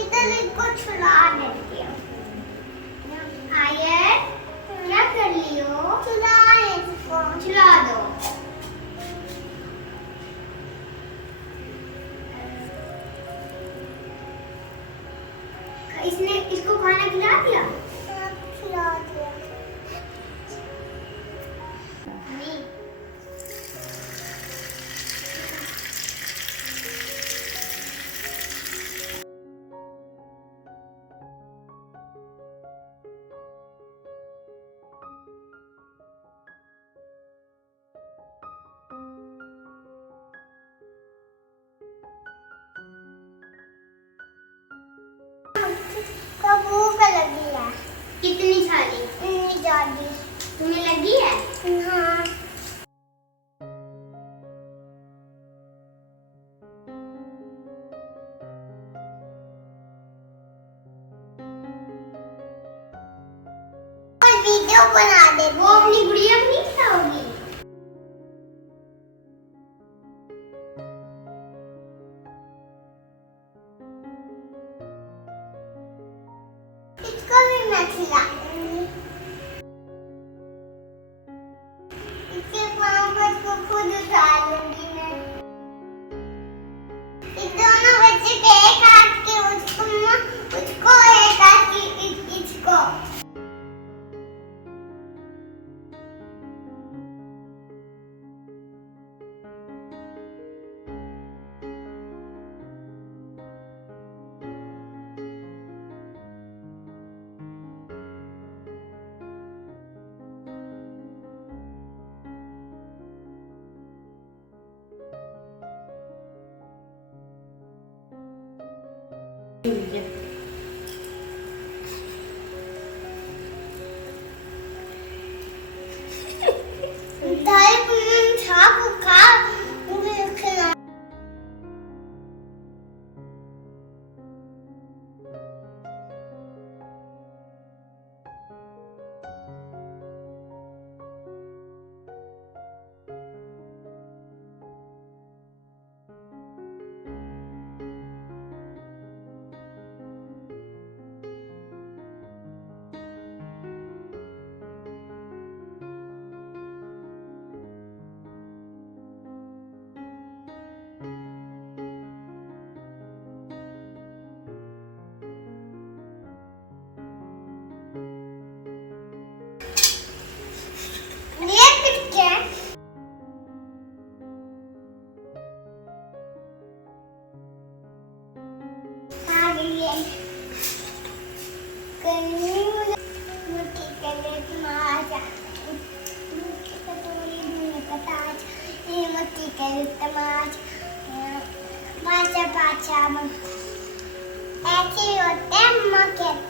इधर इसको छुड़ा देती हूँ। आयर क्या कर लियो? छुड़ा इसको। छुड़ा दो। इसने इसको खाना खिला दिया? खिला दिया। भूख लगी है। कितनी सारी? इतनी ज्यादा। तुम्हें लगी है? हाँ। और वीडियो बना दे। वो अपनी गुड़िया को नहीं खिलाओगी? इसको भी मैं खिलाऊंगी। इसके पाँव पर को खुद उठा लूंगी मैं। इस दोनों बच्चे के एक हाथ के उसको एक हाथ की इसको। ऐसे होते हैं मक्के।